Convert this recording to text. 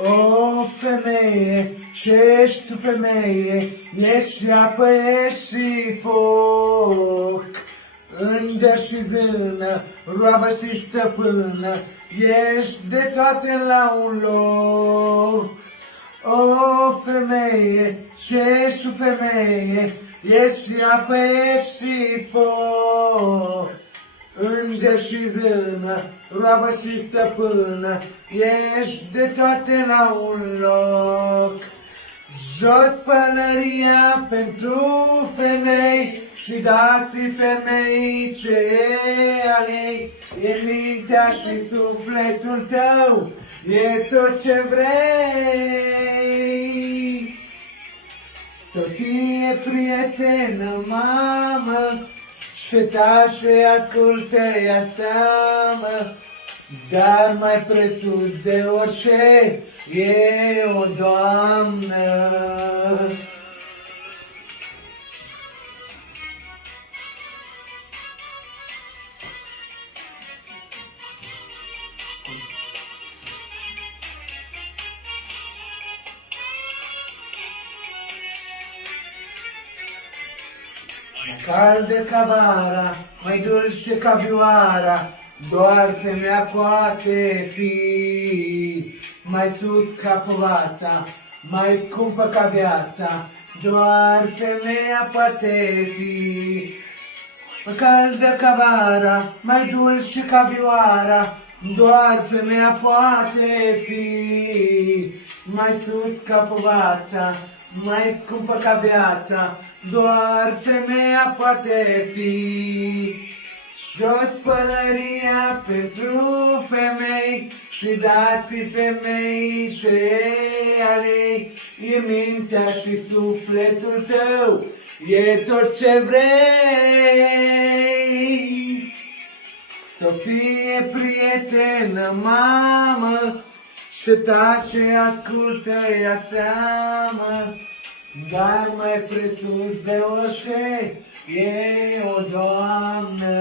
O femeie, ce ești tu femeie, ești și apă, ești și foc. Înger și zână, roabă și stăpână, ești de toate la un loc. O femeie, ce ești tu femeie, ești și apă, ești și foc. Înger și zână, roabă și stăpână, ești de toate la un loc. Jos pălăria pentru femei și dați-i femeii ce e al ei. E mintea și sufletul tău, e tot ce vrei. Soție, prietenă, mamă, Cetașe, ascultă-i seamă, dar mai presus de orice e o doamnă. Caldă ca vara, mai dulce ca vioara, doar femeia poate fi. Mai sus ca povața, mai scumpă ca viața, doar femeia poate fi. Caldă ca vara, mai dulce ca vioara, doar femeia poate fi. Mai sus ca povața, mai scumpă ca viața, doar femeia poate fi. Jos pălăria pentru femei și dați-i femei ce e al ei. E mintea și sufletul tău, e tot ce vrei. Să fie prietenă, mamă, ce tace, ascultă, ia seamă, dar mai presus de orice e o doamnă.